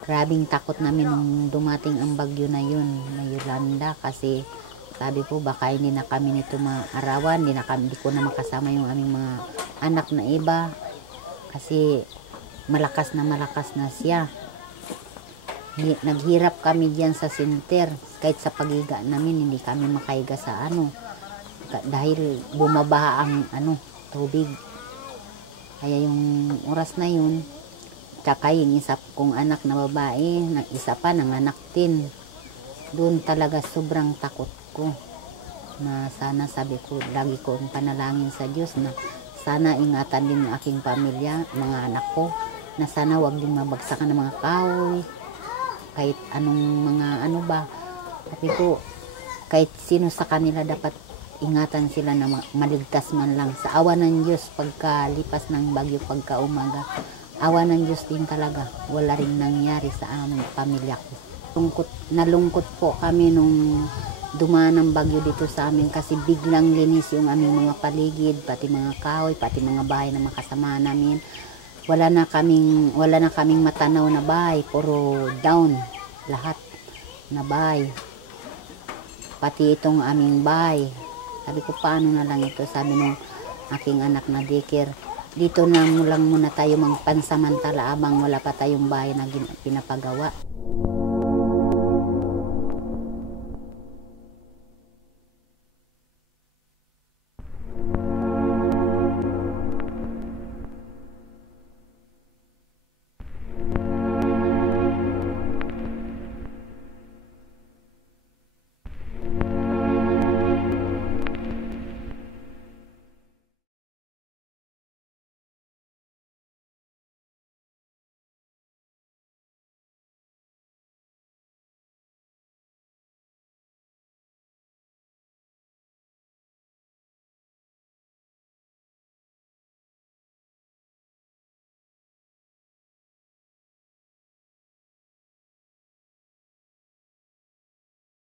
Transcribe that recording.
Grabing takot namin nung dumating ang bagyo na yun, na Yolanda, kasi sabi po baka hindi na kami nito maarawan, hindi ko na makasama yung aming mga anak na iba kasi malakas na siya. Naghirap kami diyan sa center, kahit sa pagiga namin hindi kami makahiga sa dahil bumaba ang tubig. Kaya yung oras na yun, tsaka yung isa kong anak na babae, isa pa nanganak din. Doon talaga sobrang takot ko. Na sana, sabi ko, lagi kong panalangin sa Diyos na sana ingatan din yung aking pamilya, mga anak ko, na sana wag din mabagsakan ng mga kahoy, kahit anong mga sabi ko, kahit sino sa kanila dapat ingatan sila na maligtas man lang. Sa awa ng Diyos, pagkalipas ng bagyo, pagka umaga, awa ng Diyos din talaga. Wala rin nangyari sa aming pamilya ko. Nalungkot po kami nung dumaan ang bagyo dito sa amin kasi biglang linis yung aming mga paligid, pati mga kahoy, pati mga bahay na makasama namin. Wala na kaming matanaw na bahay, puro down lahat na bahay. Pati itong aming bahay. Sabi ko, paano na lang ito? Sabi ng aking anak na daycare, dito na lang muna tayo magpansamantala abang wala pa tayong bahay na pinapagawa.